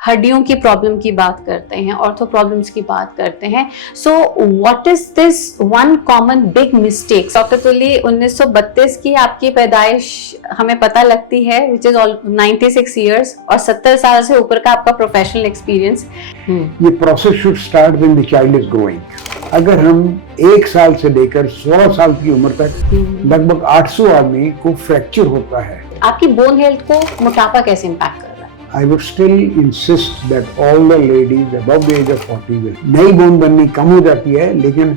हड्डियों की प्रॉब्लम की बात करते हैं, ऑर्थो प्रॉब्लम्स की बात करते हैं। So what is this one common big mistake? Doctor तुली, 1932 की आपकी पैदाइश हमें पता लगती है, विच इज 96 ईयर्स, और 70 साल से ऊपर का आपका प्रोफेशनल एक्सपीरियंस। ये process should start when the child is growing. अगर हम 1 साल से लेकर 16 साल की उम्र तक लगभग 800 आदमी को फ्रैक्चर होता है। आपकी बोन हेल्थ को मोटापा कैसे इम्पैक्ट कर रहा है? I would still insist that all the ladies above the age of 40 will नई बोन बननी कम हो जाती है, लेकिन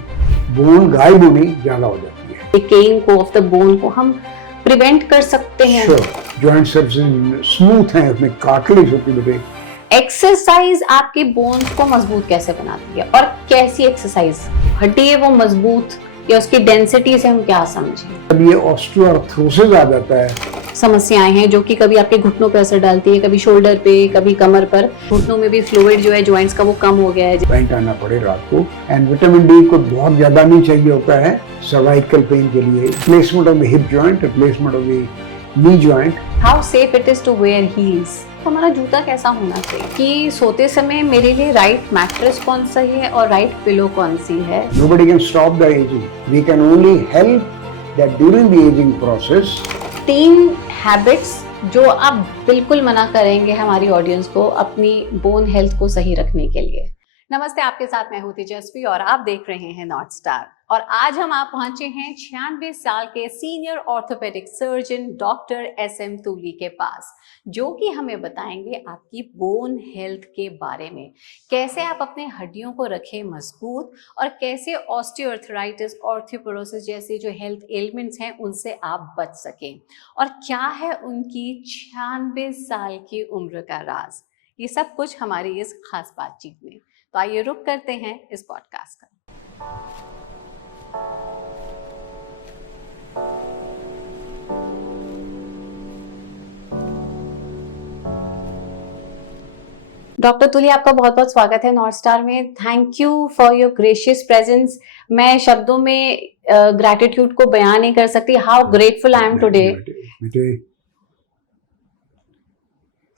बोन गायब होनी ज्यादा हो जाती है। डिकेइंग को ऑफ द बोन को हम प्रिवेंट कर सकते हैं। Sure, joint surfaces स्मूथ हैं, उसमें कार्टिलेज होती है। एक्सरसाइज आपकी बोन्स को मजबूत कैसे बनाती है, और कैसी एक्सरसाइज? हड्डी है वो मजबूत, या उसकी डेंसिटी से हम क्या समझें? जब ये ऑस्टियोआर्थ्रोसिस आ जाता है, समस्याएं हैं जो कि कभी आपके घुटनों पे असर डालती है, कभी शोल्डर पे, कभी कमर पर। घुटनों में भी फ्लूइड जो है जॉइंट्स का वो कम हो गया है। पैंट आना पड़े रात को। एंड विटामिन डी को बहुत ज्यादा नहीं चाहिए होता है सर्वाइकल पेन के लिए। Replacement of the hip joint, replacement of the knee joint. How safe it is to wear heels? हमारा जूता कैसा होना चाहिए कि सोते समय मेरे लिए राइट मैट्रेस कौन सा है और राइट पिलो कौन सी है? Nobody can stop the aging. We can only help that during the aging process. 3 habits जो आप बिल्कुल मना करेंगे हमारी ऑडियंस को अपनी बोन हेल्थ को सही रखने के लिए। नमस्ते, आपके साथ मैं हूं तेजस्वी और आप देख रहे हैं नॉर्थ स्टार। और आज हम आप पहुंचे हैं 96 साल के senior orthopaedic surgeon doctor SM तुली के पास, जो कि हमें बताएंगे आपकी बोन हेल्थ के बारे में, कैसे आप अपने हड्डियों को रखें मजबूत और कैसे ऑस्टियोआर्थराइटिस, ऑर्थोपोरोसिस जैसे जो हेल्थ एलिमेंट्स हैं उनसे आप बच सकें, और क्या है उनकी 96 साल की उम्र का राज। ये सब कुछ हमारी इस खास बातचीत में। तो आइए रुक करते हैं इस पॉडकास्ट का। डॉक्टर तुली, आपका बहुत बहुत स्वागत है नॉर्थ स्टार में। Thank you for your gracious presence. मैं शब्दों में ग्रैटिट्यूड को बयान नहीं कर सकती, how grateful I am today.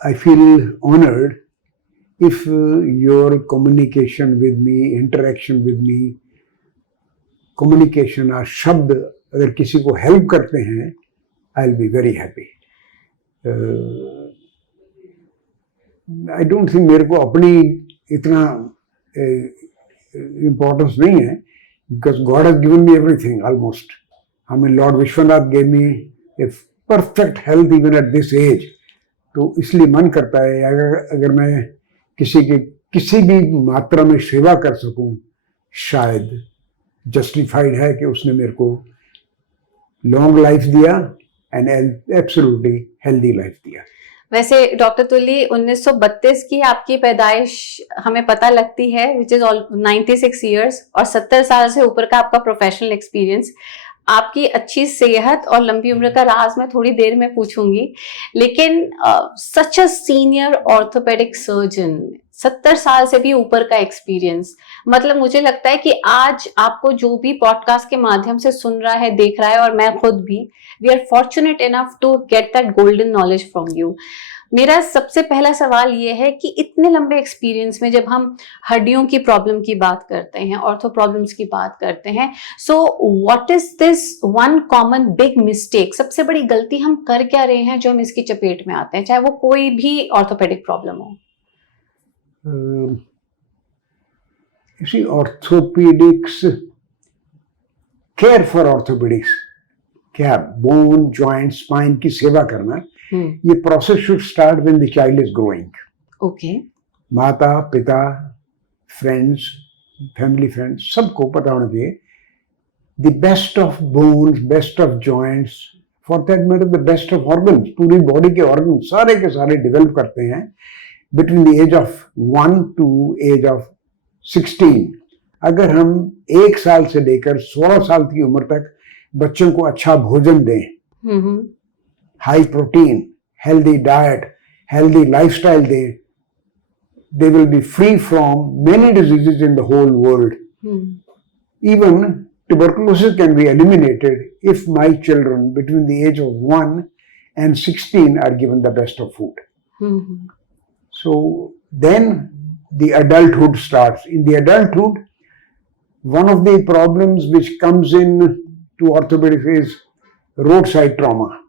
I feel honored if your communication with me, interaction with me, communication और शब्द अगर किसी को हेल्प करते हैं, I'll be very happy. I don't think मेरे को अपनी इतना importance नहीं है, because God has given me everything almost. I mean, Lord Vishwanath gave me a perfect health even at this age. तो इसलिए मन करता है अगर मैं किसी की किसी भी मात्रा में सेवा कर सकूं, शायद जस्टिफाइड है कि उसने मेरे को लॉन्ग लाइफ दिया एंड एब्सोल्युटली हेल्दी लाइफ दिया। वैसे डॉक्टर तुली, 1932 की आपकी पैदाइश हमें पता लगती है, विच इज 96 ईयर्स, और 70 साल से ऊपर का आपका प्रोफेशनल एक्सपीरियंस। आपकी अच्छी सेहत और लंबी उम्र का राज मैं थोड़ी देर में पूछूंगी, लेकिन सच अ सीनियर ऑर्थोपेडिक सर्जन, 70 साल से भी ऊपर का एक्सपीरियंस, मतलब मुझे लगता है कि आज आपको जो भी पॉडकास्ट के माध्यम से सुन रहा है, देख रहा है, और मैं खुद भी, we are fortunate enough to get that golden knowledge from you. मेरा सबसे पहला सवाल ये है कि इतने लंबे एक्सपीरियंस में जब हम हड्डियों की प्रॉब्लम की बात करते हैं, ऑर्थो प्रॉब्लम्स की बात करते हैं, so what is this one common big mistake? सबसे बड़ी गलती हम कर क्या रहे हैं जो हम इसकी चपेट में आते हैं, चाहे वो कोई भी ऑर्थोपेडिक प्रॉब्लम हो? ऑर्थोपेडिक्स, केयर फॉर ऑर्थोपेडिक्स, क्या बोन, जॉइंट, स्पाइन की सेवा करना, ये process should start when the child is growing. Okay. माता, पिता, फ्रेंड्स, फैमिली फ्रेंड्स, सबको पता होना चाहिए the best of bones, best of joints, for that matter the best of organs. पूरी बॉडी के ऑर्गन सारे के सारे डेवलप करते हैं between the age of 1 to age of 16। अगर हम 1 साल से लेकर 16 साल की उम्र तक बच्चों को अच्छा भोजन दें, high protein, healthy diet, healthy lifestyle दें, they will be free from many diseases in the whole world. Even tuberculosis can be eliminated if my children between the age of 1 and 16 are given the best of food. So then the adulthood starts. In the adulthood, one of the problems which comes in to orthopedics is roadside trauma.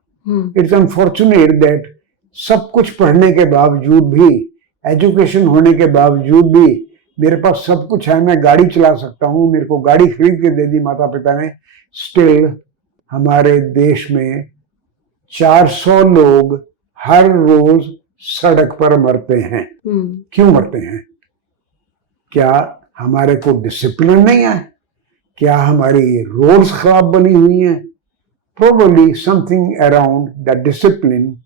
It's unfortunate that सब कुछ पढ़ने के बावजूद भी, education होने के बावजूद भी, मेरे पास सब कुछ है, मैं गाड़ी चला सकता हूँ, मेरे को गाड़ी खरीद के दे दी माता पिता ने, स्टिल हमारे देश में 400 लोग हर रोज सड़क पर मरते हैं। क्यों मरते हैं? क्या हमारे को डिसिप्लिन नहीं है? क्या हमारी रोड्स खराब बनी हुई हैं? Probably something around the discipline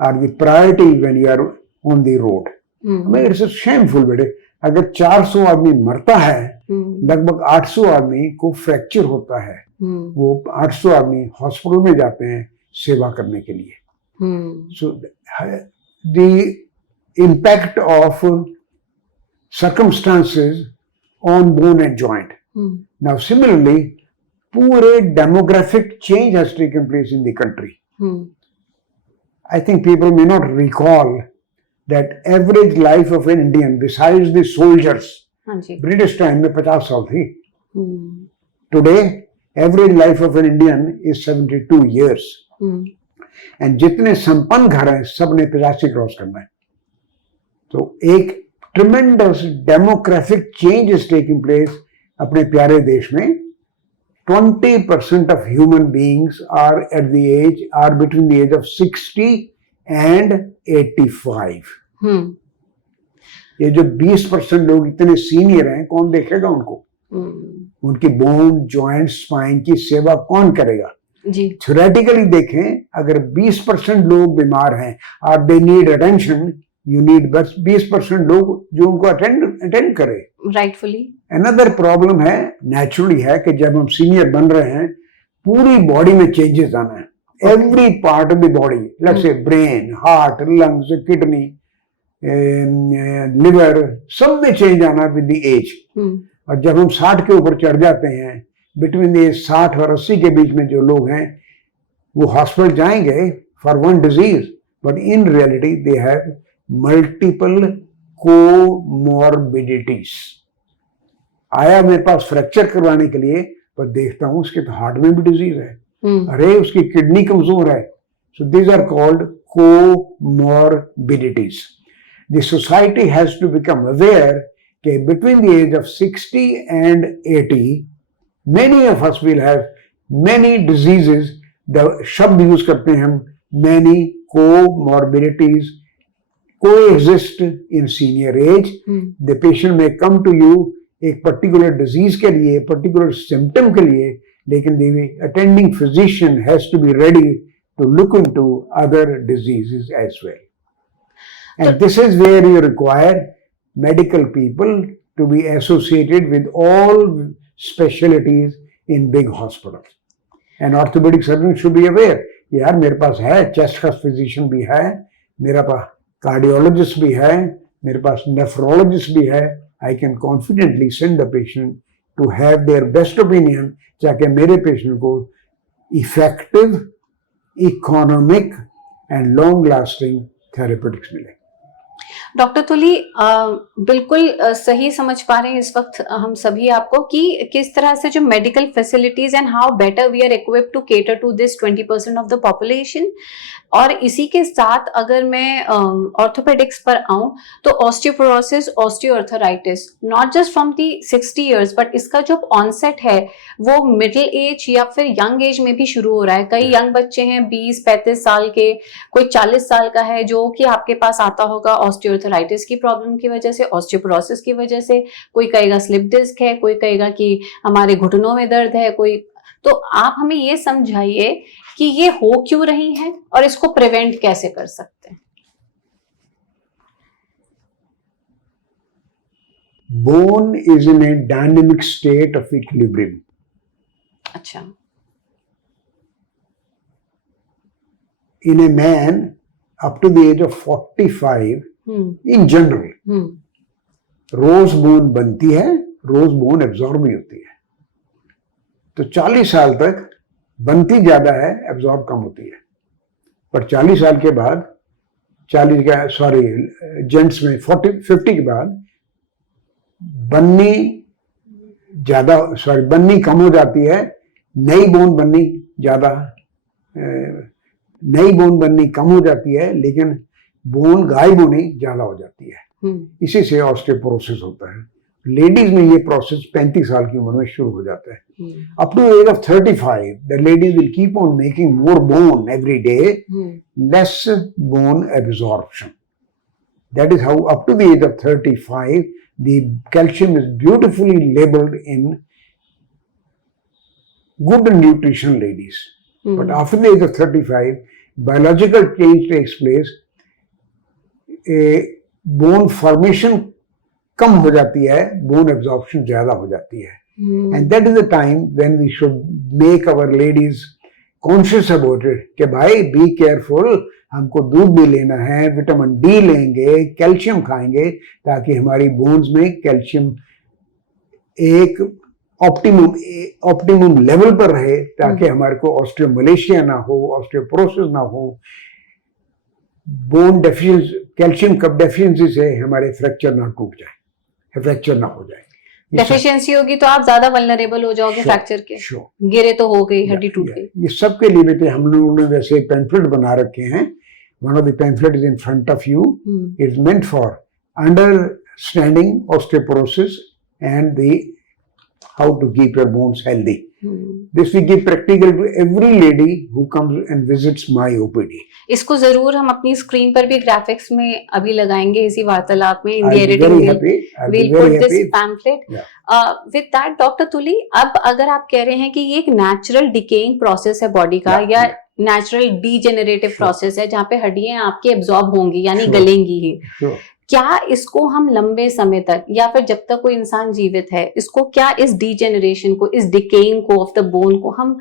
are the priority when you are on the road. I mean, it's a shameful बेटे, अगर 400 आदमी मरता है, लगभग 800 आदमी को फ्रैक्चर होता है, वो 800 आदमी हॉस्पिटल में जाते हैं सेवा करने के लिए। So the impact of circumstances on bone and joint. Now similarly, पूरे demographic change has taken place in the country. I think people may not recall that average life of an Indian, besides the soldiers, British time में 50 साल थी. Today, average life of an Indian is 72 years. And जितने संपन्न घर हैं, सब ने 85 cross करना है. तो एक tremendous demographic change is taking place अपने प्यारे देश में. 20% of human beings are between the age of 60 and 85. ये जो 20% लोग इतने सीनियर हैं, कौन देखेगा उनको? उनकी बोन, जॉइंट, स्पाइन की सेवा कौन करेगा? थ्योरेटिकली देखें, अगर 20% लोग बीमार हैं और they need attention, you need बस 20% लोग जो उनको अटेंड करे। राइटफुली। अनदर प्रॉब्लम है, नेचुरली है, कि जब हम सीनियर बन रहे हैं, पूरी बॉडी में चेंजेस आना है। Every part of the body, let's say brain, heart, lungs, kidney, liver, सब में चेंज आना विद द एज। और जब हम 60 के ऊपर चढ़ जाते हैं, बिटवीन द 60 और 80 के बीच में जो लोग हैं, वो हॉस्पिटल जाएंगे for one disease, but in reality they have multiple comorbidities. आया मेरे पास फ्रैक्चर करवाने के लिए, पर देखता हूं उसके तो हार्ट में भी डिजीज है, अरे उसकी किडनी कमजोर है। So these are called comorbidities. The society has to become aware कि between the age of 60 and 80 many of us will have many diseases. The शब्द यूज करते हैं हम, many comorbidities coexist in senior age. The patient may come to you एक particular disease के लिए, particular symptom के लिए, लेकिन the attending physician has to be ready to look into other diseases as well. And this is where you require medical people to be associated with all specialties in big hospitals. And orthopedic surgeon should be aware, यार मेरे पास है chest का physician भी है, मेरा पास cardiologist भी है, मेरे पास नेफ्रोलॉजिस्ट भी है. I can confidently send the patient to have their best opinion, ताकि मेरे पेशेंट को effective, economic and long lasting therapeutics मिले. डॉक्टर तुली, बिल्कुल सही समझ पा रहे हैं इस वक्त हम सभी आपको कि किस तरह से जो medical facilities and how better we are equipped to cater to this 20% of the population. और इसी के साथ अगर मैं ऑर्थोपेडिक्स पर आऊं तो osteoporosis, osteoarthritis not just from the 60 years, but इसका जो ऑनसेट है वो मिडिल एज या फिर यंग एज में भी शुरू हो रहा है. कई यंग बच्चे हैं 20-35 साल के, कोई 40 साल का है जो कि आपके पास आता होगा ऑस्टियोआर्थराइटिस की प्रॉब्लम की वजह से, ऑस्टियोपोरोसिस की वजह से. कोई कहेगा स्लिप डिस्क है, कोई कहेगा कि हमारे घुटनों में दर्द है, कोई. तो आप हमें ये समझाइए कि ये हो क्यों रही है और इसको प्रिवेंट कैसे कर सकते हैं. Bone is in a dynamic state of equilibrium. अच्छा. In a man up to the age of 45, in general, रोज बोन बनती है, रोज बोन एब्जॉर्ब भी होती है. तो 40 साल तक बनती ज्यादा है, एब्जॉर्ब कम होती है. पर 40 साल के बाद 40 का, सॉरी, जेंट्स में 50 के बाद बननी बननी कम हो जाती है, नई बोन बननी ज्यादा, नई बोन बननी कम हो जाती है, लेकिन बोन गायब होनी ज्यादा हो जाती है। इसी से ऑस्टियोपोरोसिस होता है। लेडीज में ये प्रोसेस 35 साल की उम्र में शुरू हो जाता है। Up to age of 35 the ladies will keep on making more bone every day, less bone absorption. That is how up to the age of 35 the calcium is beautifully labeled in good nutrition ladies. But after the age of 35 biological change takes place, a bone formation कम हो जाती है, bone absorption ज्यादा हो जाती है, and that is the time when we should make our ladies conscious about it कि भाई be careful, हमको दूध भी लेना है, विटामिन डी लेंगे, कैल्शियम खाएंगे, ताकि हमारी बोन्स में कैल्शियम एक ऑप्टिमम लेवल पर रहे, ताकि हमारे को ऑस्टियोमलेशिया ना हो, ऑस्टियोपोरोसिस ना हो, बोन डेफिशिएंसी, कैल्शियम कब डेफिशिएंसी से हमारे फ्रैक्चर ना टूट जाए, फ्रैक्चर ना हो जाए। डेफिशिएंसी होगी तो आप ज्यादा वल्नरेबल हो जाओगे फ्रैक्चर के, गिरे तो हो गई, हड्डी टूट गई। ये सब के लिए बेटे हम लोगों ने वैसे पैम्फलेट बना रखे हैं। One of the pamphlet is in front of you. It's meant for understanding osteoporosis and the how to keep your bones healthy. This we give practical to every lady who comes and visits my OPD. इसको जरूर हम अपनी screen पर भी graphics में अभी लगाएंगे इसी वार्तालाप में। I'll be very happy. We'll put this pamphlet. With that, doctor तुली, अब अगर आप कह रहे हैं कि ये एक नेचुरल डिकेइंग प्रोसेस है बॉडी का, या नेचुरल डीजेनरेटिव प्रोसेस है जहाँ पे हड्डियां आपकी एब्जॉर्ब होंगी यानी गलेंगी ही, क्या इसको हम लंबे समय तक या फिर जब तक कोई इंसान जीवित है, इसको क्या इस डीजेनरेशन को, इस डिकेइंग को ऑफ द बोन को हम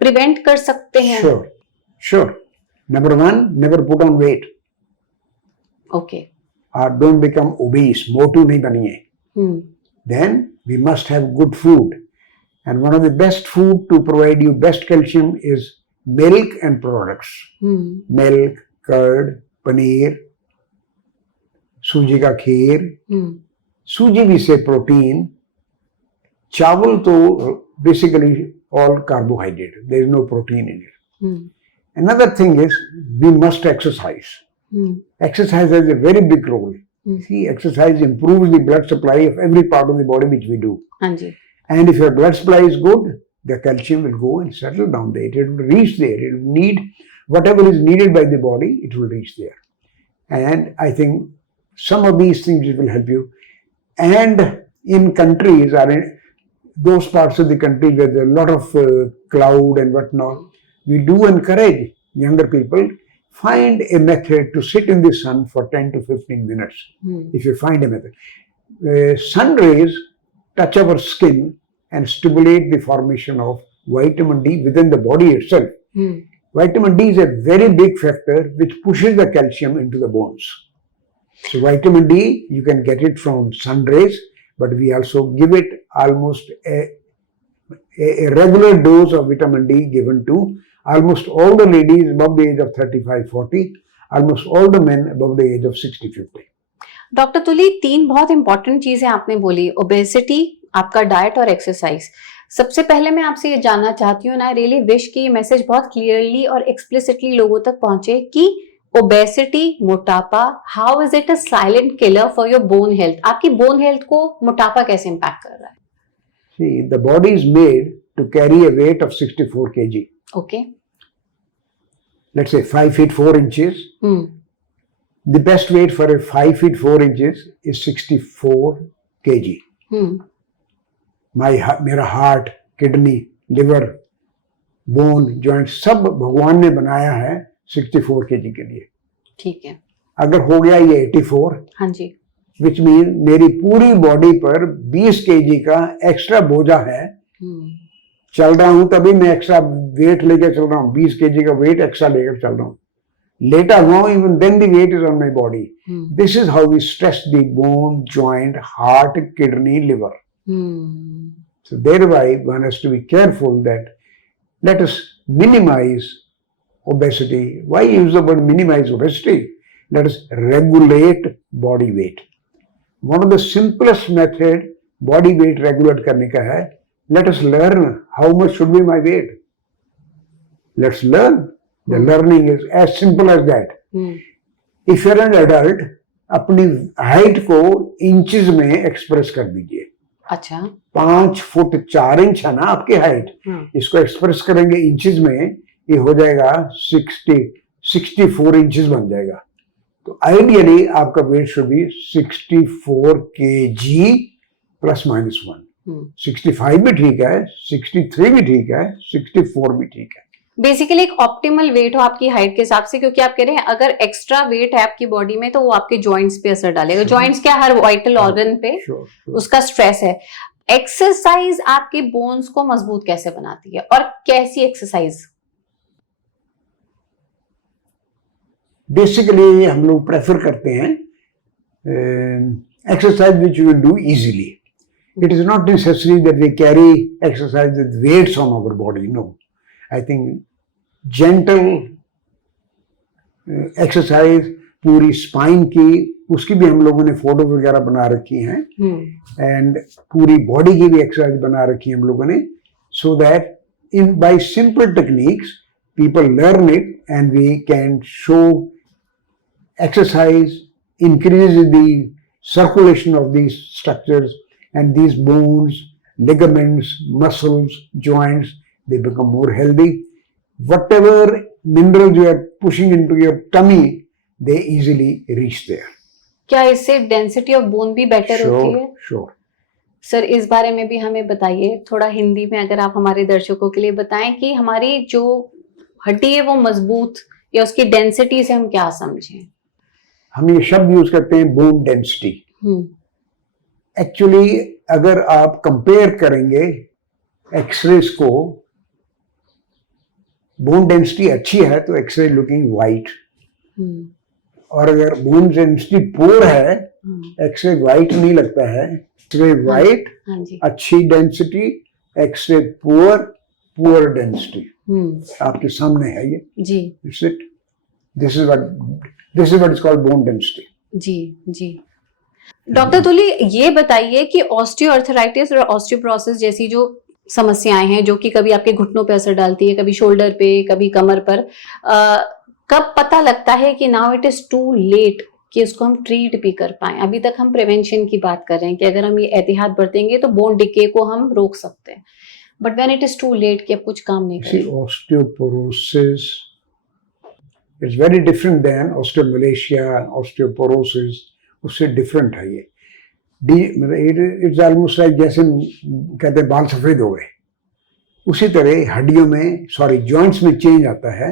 प्रिवेंट कर सकते हैं? Sure. Number one, never put on weight. Okay. Or don't become obese. मोटू नहीं बनिए. Then we must have good food, and one of the best food to provide you best calcium is milk and products. Milk, curd, paneer, सूजी का खीर, सूजी भी से protein, चावल तो basically all carbohydrate. There is no protein in it. Another thing is we must exercise. Exercise has a very big role. See, exercise improves the blood supply of every part of the body which we do. And if your blood supply is good, the calcium will go and settle down there. It will reach there. It will need whatever is needed by the body, it will reach there. And I think some of these things will help you. And in countries, or in those parts of the country where there is a lot of cloud and whatnot, we do encourage younger people, find a method to sit in the sun for 10 to 15 minutes. If you find a method. Sun rays touch our skin and stimulate the formation of vitamin D within the body itself. Vitamin D is a very big factor which pushes the calcium into the bones. So vitamin D, you can get it from sun rays, but we also give it almost a regular dose of vitamin D given to almost all the ladies above the age of 35-40, almost all the men above the age of 60-50. Doctor तुली, 3 बहुत important चीजें आपने बोली, obesity, आपका diet और exercise. सबसे पहले मैं आपसे ये जानना चाहती हूँ, आई रियली विश कि ये मैसेज बहुत क्लियरली और एक्सप्लिसिटली लोगों तक पहुंचे कि ओबेसिटी, मोटापा, how is it a silent killer for your bone health? आपकी बोन हेल्थ को मोटापा कैसे इम्पैक्ट कर रहा है? See, the body is made to carry a weight of 64 kg. Okay. Let's say 5 feet 4 inches. The best weight for a 5 feet 4 inches is 64 kg. मेरा heart, kidney, liver, bone, joint सब भगवान ने बनाया है 64 kg के लिए. ठीक है. अगर हो गया ये 84, हाँ जी, विच मीन मेरी पूरी बॉडी पर 20 kg का एक्स्ट्रा बोझा है. चल रहा हूं तभी मैं एक्स्ट्रा वेट लेकर चल रहा हूँ, 20 kg का वेट एक्स्ट्रा लेकर चल रहा हूँ. लेटा हुआ हूं, even then the weight is on my body. This is how we stress the bone, joint, heart, kidney, liver. So thereby one has to be careful that let us minimize obesity. Why use the word minimize obesity? let us regulate body weight. One of the simplest method body weight regulate करने का है, let us learn how much should be my weight. Let's learn. The learning is as simple as that. If you're an adult, अपनी height को inches में express कर दीजिए. अच्छा, 5 foot 4 inch है ना आपकी हाइट, इसको एक्सप्रेस करेंगे इंचेस में, ये हो जाएगा 64 इंचेस बन जाएगा. तो आइडियली आपका weight should be 64 kg plus minus 1. 65 भी ठीक है, 63 भी ठीक है, 64 भी ठीक है. बेसिकली एक ऑप्टिमल वेट हो आपकी हाइट के हिसाब से, क्योंकि आप कह रहे हैं अगर एक्स्ट्रा वेट है आपकी बॉडी में तो वो आपके जॉइंट्स पे असर डालेगा. जॉइंट्स क्या, हर वाइटल ऑर्गन पे उसका स्ट्रेस है. एक्सरसाइज आपके बोन्स को मजबूत कैसे बनाती है और कैसी एक्सरसाइज? बेसिकली हम लोग प्रेफर करते हैं exercise which you can do easily. It is not necessary that we carry exercise with weights on our body. No, I think gentle exercise पूरी स्पाइन की, उसकी भी हम लोगों ने फोटो वगैरह बना रखी हैं, एंड पूरी बॉडी की भी एक्सरसाइज बना रखी है हम लोगों ने, so that in by simple techniques people learn it and we can show exercise increases the circulation of these structures and these bones, ligaments, muscles, joints, they become more healthy. Whatever minerals you are pushing into your tummy, they easily reach there. क्या इससे density of bone भी better होती है? Sure. Sir, इस बारे में भी हमें बताइए थोड़ा हिंदी में, अगर आप हमारे दर्शकों के लिए बताएं कि हमारी जो हड्डी है वो मजबूत या उसकी डेंसिटी से हम क्या समझें? हम ये शब्द यूज करते हैं बोन डेंसिटी. एक्चुअली अगर आप कंपेयर करेंगे एक्सरेज को, बोन डेंसिटी अच्छी है तो एक्सरे लुकिंग वाइट, और अगर बोन डेंसिटी पुअर है एक्सरे वाइट नहीं लगता है. एक्सरे वाइट अच्छी डेंसिटी, एक्सरे पुअर डेंसिटी. आपके सामने है ये जी. This is what is called bone density. जी. डॉक्टर तुली, ये बताइए कि ऑस्टियोआर्थराइटिस और ऑस्टियोपोरोसिस जैसी जो समस्याएं हैं जो कि कभी आपके घुटनों पे असर डालती है, कभी शोल्डर पे, कभी कमर पर, कब पता लगता है कि now it is too late कि इसको हम ट्रीट भी कर पाए? अभी तक हम प्रिवेंशन की बात कर रहे हैं कि अगर हम ये एहतियात बरतेंगे तो बोन डिके को हम रोक सकते हैं, but when it is too late कि अब कुछ काम नहीं करें. Osteoporosis is very different than osteomalacia. Osteoporosis उससे डिफरेंट है ये. इट्स ऑलमोस्ट लाइक जैसे कहते हैं बाल सफेद हो गए, उसी तरह हड्डियों में जॉइंट्स में चेंज आता है.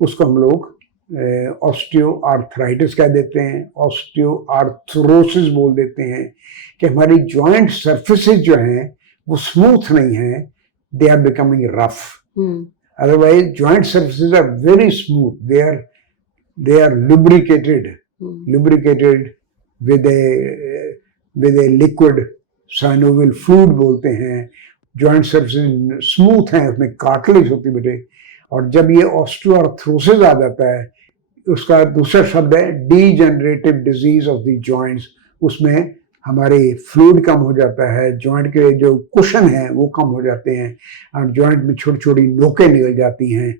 उसको हम लोग ऑस्टियोआर्थराइटिस कह देते हैं, ऑस्टियोआर्थरोसिस बोल देते हैं कि हमारी जॉइंट सर्फेसेस जो हैं वो स्मूथ नहीं है, they are becoming rough. Otherwise, joint surfaces are very smooth. They are lubricated with a liquid synovial fluid बोलते हैं. Joint surfaces smooth हैं, उसमें cartilage होती बेटे. और जब ये osteoarthrosis आ जाता है, उसका दूसरा शब्द है degenerative disease of the joints. उसमें हमारे फ्लूइड कम हो जाता है, जॉइंट के जो कुशन है वो कम हो जाते हैं, और जॉइंट में छोटी छोटी नोकें निकल जाती हैं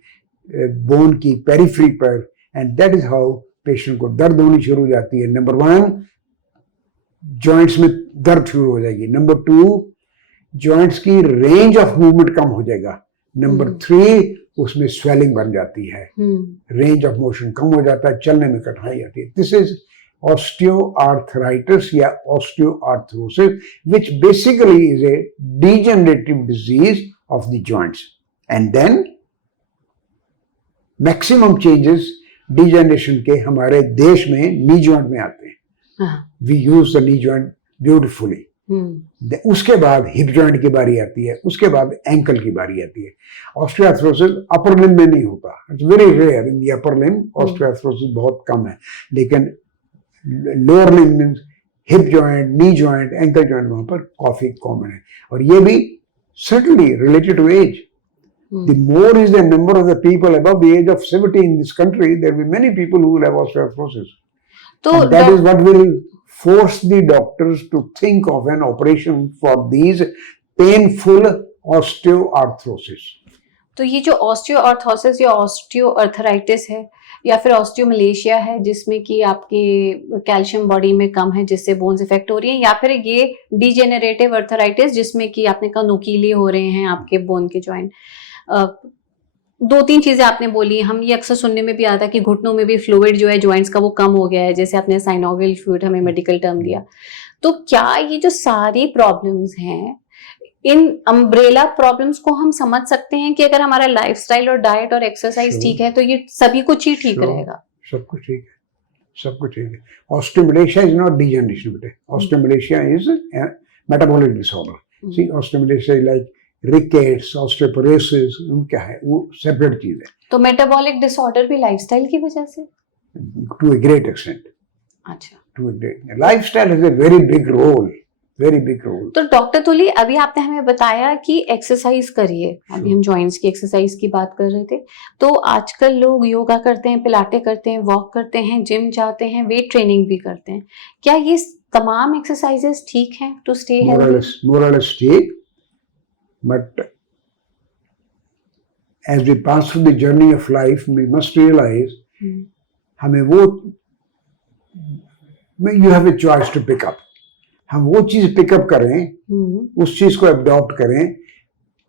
बोन की पेरिफेरी पर, and that is how patient को दर्द होनी शुरू हो जाती है. नंबर 1, जॉइंट्स में दर्द शुरू हो जाएगी. नंबर 2, जॉइंट्स की रेंज ऑफ मूवमेंट कम हो जाएगा. नंबर 3, उसमें स्वेलिंग बन जाती है, रेंज ऑफ मोशन कम हो जाता है, चलने में कठिनाई आती है. दिस इज osteoarthritis या osteoarthrosis, which basically is a degenerative disease of the joints. And then maximum changes degeneration के हमारे देश में knee joint में आते हैं. We use the knee joint beautifully. उसके बाद हिप जॉइंट की बारी आती है, उसके बाद एंकल की बारी आती है. ऑस्टियोआर्थरोसिस अपर लिम्ब में नहीं होता, it's very rare in the upper limb. Osteoarthrosis बहुत कम है, लेकिन lower limb means hip joint, knee joint, ankle joint वहां पर काफी कॉमन है. और ये भी certainly related to age. The more is the number of the people above the age of 70 in this country, there will be many people who will have osteoarthrosis. तो And that is what will force the doctors to think of an operation for these painful osteoarthrosis. तो ये जो osteoarthrosis या osteoarthritis है या फिर osteomalacia है जिसमें कि आपकी कैल्शियम बॉडी में कम है जिससे बोन्स इफेक्ट हो रही है, या फिर ये डिजेनरेटिव अर्थराइटिस जिसमें कि आपने कहा नुकीले हो रहे हैं आपके बोन के जॉइंट। दो तीन चीजें आपने बोली, हम ये अक्सर सुनने में भी आता है कि घुटनों में भी फ्लूइड जो है जॉइंट्स का वो कम हो गया है, जैसे आपने साइनोवियल फ्लूइड हमें मेडिकल टर्म दिया। तो क्या ये जो सारी प्रॉब्लम्स हैं, इन अम्ब्रेला प्रॉब्लम्स को हम समझ सकते हैं कि अगर हमारा लाइफस्टाइल और डाइट और एक्सरसाइज ठीक है तो ये सभी कुछ ही ठीक रहेगा? सब कुछ ठीक है, सब कुछ ठीक है। ऑस्टियोमलेशिया इज नॉट डिजेनरेशन बेटे, osteomalacia is metabolic disorder. See osteomalacia like rickets, osteoporosis, क्या है वो सेपरेट चीज है। तो मेटाबॉलिक डिसऑर्डर भी लाइफस्टाइल की वजह से? To a great extent. अच्छा, to a great, lifestyle has a very big role, very big role. तो डॉक्टर तुली, अभी आपने हमें बताया कि एक्सरसाइज करिए, अभी हम जॉइंट्स की एक्सरसाइज की बात कर रहे थे। तो आजकल लोग योगा करते हैं, पिलाटे करते हैं, वॉक करते हैं, जिम जाते हैं, वेट ट्रेनिंग भी करते हैं। क्या ये तमाम एक्सरसाइजेस ठीक हैं to stay healthy? More or less ठीक, but as we pass through the journey of life, we must realize हमें वो, you have a choice to pick up. हम वो चीज पिकअप करें, उस चीज को अडॉप्ट करें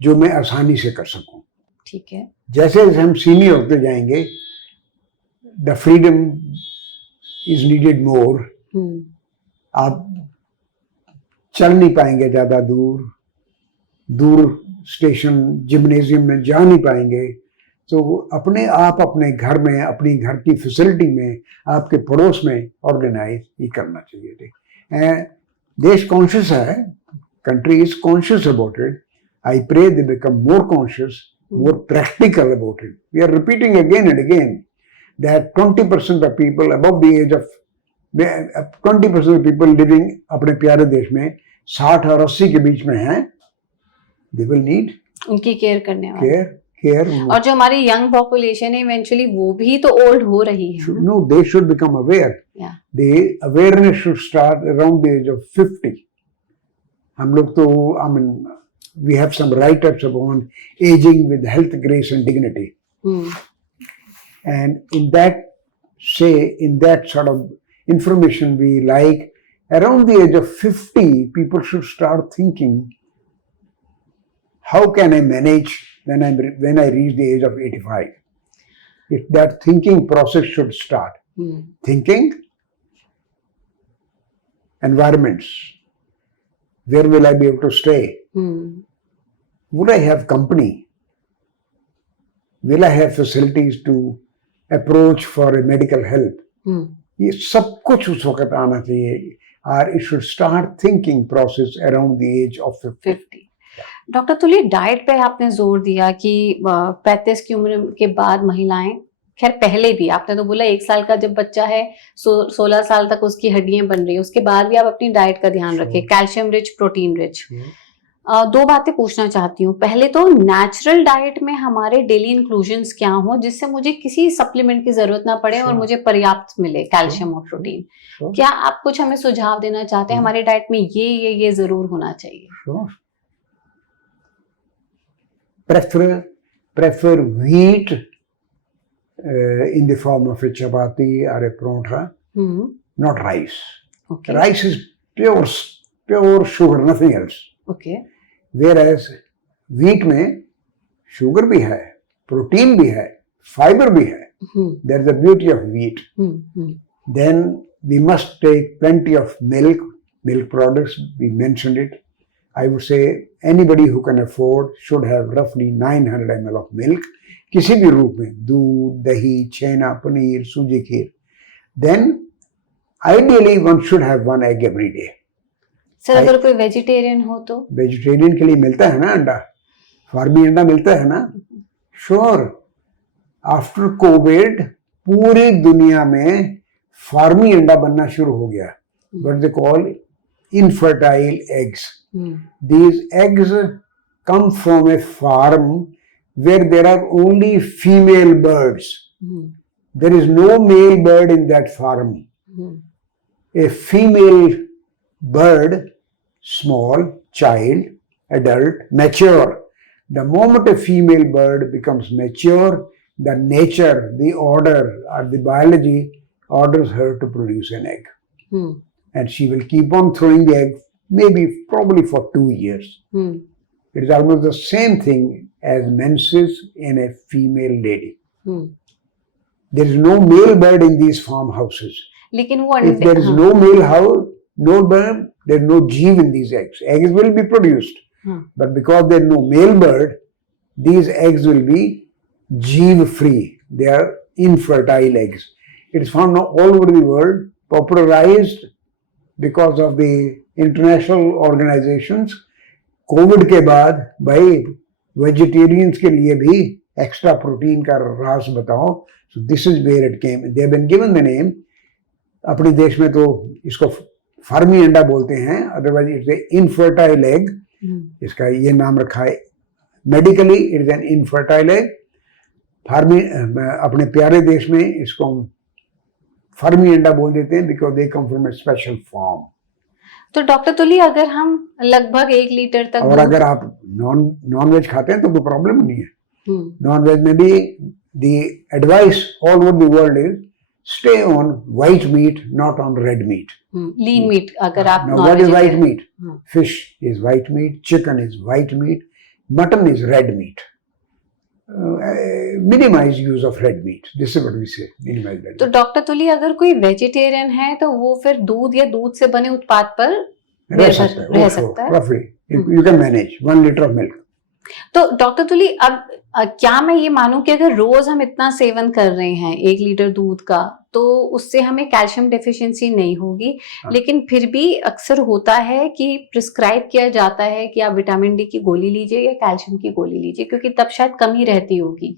जो मैं आसानी से कर सकूं। ठीक है। जैसे जैसे हम सीनियर होते जाएंगे, the freedom is needed more. आप चल नहीं पाएंगे ज्यादा दूर, दूर स्टेशन जिम्नेजियम में जा नहीं पाएंगे, तो अपने आप अपने घर में, अपनी घर की फैसिलिटी में, आपके पड़ोस में ऑर्गेनाइज ही करना चाहिए। एंड देश कॉन्शियस है, country is conscious about it. I pray they become more conscious, more practical about it. We are repeating again and again that 20% of people above the age of 20% of people living अपने प्यारे देश में 60 और 80 के बीच में हैं, they will need उनकी care करने वाले, care. और जो हमारी यंग पॉपुलेशन है इवेंचुअली वो भी तो ओल्ड हो रही है। No, they should become aware. Yeah. The awareness should start around the age of 50. हम लोग तो, I mean, we have some write-ups upon aging with health, grace and dignity. And in that sort of information we like, around the age of 50, people should start thinking, how can I manage when I reach the age of 85? If that thinking process should start. Thinking, environments, where will I be able to stay? Would I have company? Will I have facilities to approach for a medical help? ये सब कुछ उस वक्त आना चाहिए, और it should start thinking process around the age of 50. Doctor Tuli, diet पे आपने जोर दिया कि 35 की उम्र के बाद महिलाएं, खैर पहले भी आपने तो बोला 1 साल का जब बच्चा है 16 साल तक उसकी हड्डियां बन रही है, उसके बाद भी आप अपनी डाइट का ध्यान रखें, कैल्शियम रिच, प्रोटीन रिच। दो बातें पूछना चाहती हूँ। पहले तो नेचुरल डाइट में हमारे डेली इंक्लूजन्स क्या हो जिससे मुझे किसी सप्लीमेंट की जरूरत ना पड़े और मुझे पर्याप्त मिले कैल्शियम और प्रोटीन। क्या आप कुछ हमें सुझाव देना चाहते हैं, हमारी डाइट में ये जरूर होना चाहिए? Prefer wheat in the form of a chapati or a paratha, not rice. Okay. Rice is pure sugar, nothing else. Okay. Whereas wheat में sugar भी है, protein भी है, fiber भी है. That's the beauty of wheat. Then we must take plenty of milk products. We mentioned it. I would say anybody who can afford should have roughly 900 ml of milk. किसी भी रूप में, दूध, दही, छेना, पनीर, सूजी, खीर. Then ideally one should have 1 egg every day. Sir अगर कोई vegetarian हो तो? वेजिटेरियन के लिए मिलता है ना अंडा, फार्मी अंडा मिलता है ना, श्योर। आफ्टर कोविड पूरी दुनिया में फार्मी अंडा बनना शुरू हो गया, what they call infertile eggs. These eggs come from a farm where there are only female birds, there is no male bird in that farm, A female bird, small, child, adult, mature. The moment a female bird becomes mature, the nature, the order, or the biology orders her to produce an egg. And she will keep on throwing the egg, probably for 2 years. It is almost the same thing as menses in a female lady. There is no male bird in these farmhouses. लेकिन वो If there is no male house, no bird, there is no jeev in these eggs. Eggs will be produced. But because there is no male bird, these eggs will be jeev free. They are infertile eggs. It is found all over the world, popularized because of the international organizations. Covid के बाद भाई vegetarians के लिए भी extra protein का राज बताओ. So this is where it came. They have been given the name. अपने देश में तो इसको फार्मी अंडा बोलते हैं, otherwise it's a infertile egg. इसका ये नाम रखा है. Medically it is an infertile egg. फार्मी अपने प्यारे देश में इसको फार्मी अंडा बोल देते हैं because they come from A special form. तो डॉक्टर तुली, अगर हम लगभग 1 लीटर तक, और अगर आप नॉन वेज खाते हैं तो कोई प्रॉब्लम नहीं है. नॉन वेज में भी the advice all over the world is stay on white meat, not on red meat. Lean meat, अगर आप now what is white meat? Fish is white meat, chicken is white meat, mutton is red meat. Minimize use of red meat. This is what we say. Minimize red meat. तो doctor तुली, अगर कोई vegetarian है तो वो फिर दूध या दूध से बने उत्पाद पर रह सकता है. Roughly, you can manage 1 liter of milk. तो डॉक्टर तुली, अब क्या मैं ये मानूं कि अगर रोज हम इतना सेवन कर रहे हैं 1 लीटर दूध का, तो उससे हमें कैल्शियम डेफिशिएंसी नहीं होगी? लेकिन फिर भी अक्सर होता है कि प्रिस्क्राइब किया जाता है कि आप विटामिन डी की गोली लीजिए या कैल्शियम की गोली लीजिए, क्योंकि तब शायद कमी रहती होगी.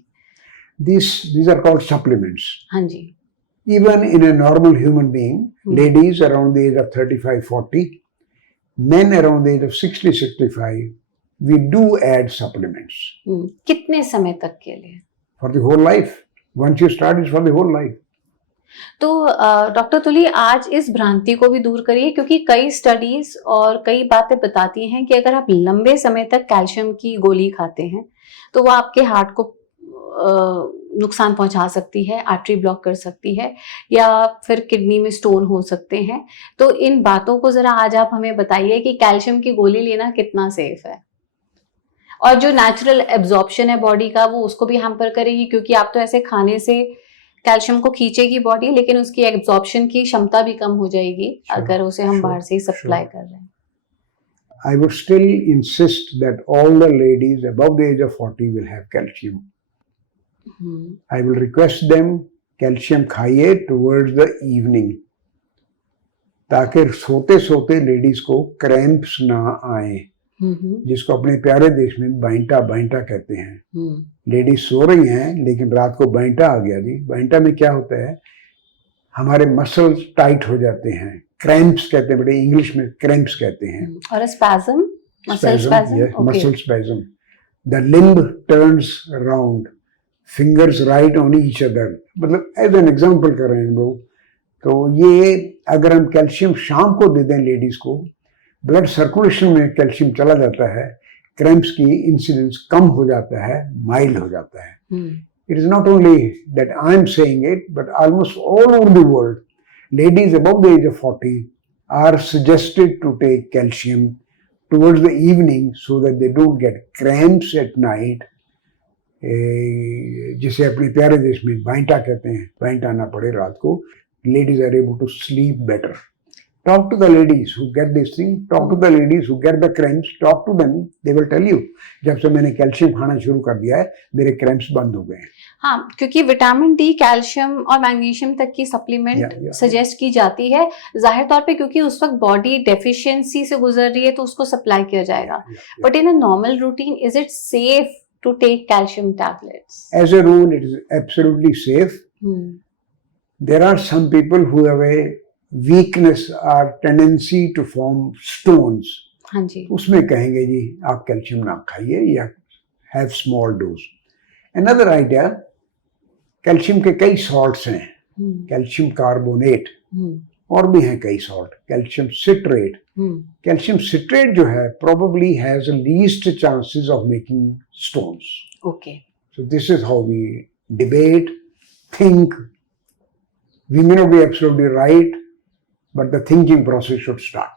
These are called supplements. हाँ जी. Even in a normal human being, ladies around the age of 35-40, men around the age of 60-65, we do add supplements. कितने समय तक के लिए? For the whole life. Once you start, it's for the whole life. तो doctor तुली, आज इस भ्रांति को भी दूर करिए, क्योंकि कई स्टडीज और कई बातें बताती हैं कि अगर आप लंबे समय तक कैल्शियम की गोली खाते हैं तो वो आपके हार्ट को नुकसान पहुंचा सकती है, आर्टरी ब्लॉक कर सकती है, या फिर किडनी में स्टोन हो सकते हैं. तो इन बातों को जरा आज आप हमें बताइए कि कैल्शियम की गोली लेना कितना सेफ है, और जो नेचुरल एब्जॉर्प्शन है बॉडी का वो उसको भी हैम्पर करेगी, क्योंकि आप तो ऐसे खाने से कैल्शियम को खींचेगी बॉडी, लेकिन उसकी एब्जॉर्प्शन की क्षमता भी कम हो जाएगी अगर उसे हम बाहर से ही सप्लाई कर रहे हैं. I would still insist that all the ladies above the age of 40 will have calcium. I will request them calcium खाइए towards the evening, ताकि सोते सोते लेडीज को क्रैम्प्स ना आए, जिसको अपने प्यारे देश में बाइंटा कहते हैं. लेडीज सो रही हैं लेकिन रात को बाइंटा आ गया जी. बाइंटा में क्या होता है, हमारे मसल्स टाइट हो जाते हैं, क्रैम्प्स कहते हैं, बड़े इंग्लिश में क्रैम्प्स कहते हैं. और spasm, muscle spasm. The limb turns around, fingers right on each other. मतलब एज एन एग्जांपल कर रहे हैं लोग. तो ये अगर हम कैल्शियम शाम को दे दें लेडीज को, ब्लड सर्कुलेशन में कैल्शियम चला जाता है, क्रैम्प्स की इंसिडेंस कम हो जाता है, माइल्ड हो जाता है. It is not only that I am saying it, but almost all over the world ladies above the age of 40 are suggested to take calcium towards the evening so that they don't get cramps at night, जिसे अपने प्यारे देश में बाइंटा कहते हैं, बाइंटा ना पड़े रात को. Ladies are able to sleep better. Talk to the ladies who get this thing. Talk to the ladies who get the cramps. Talk to them. They will tell you. जब से मैंने कैल्शियम खाना शुरू कर दिया है, मेरे क्रैम्प्स बंद हो गए. हाँ, क्योंकि विटामिन डी, कैल्शियम और मैग्नीशियम तक की सप्लीमेंट सजेस्ट की जाती है, जाहिर तौर पे क्योंकि उस वक्त बॉडी डेफिशिएंसी से गुजर रही है तो उसको सप्लाई किया जाएगा. But in a normal routine, is it safe to take calcium tablets? As a rule, it is absolutely safe. There are some people who have a weakness or tendency to form stones. हाँ जी. उसमें कहेंगे जी आप calcium ना खाइए या have small dose. Another idea, calcium के कई salts हैं. कैल्शियम कार्बोनेट, और भी हैं कई salt, calcium citrate. Calcium citrate जो है probably has the least chances of making stones. Okay, So this is how we debate, think. We may not be absolutely right, but the thinking process should start.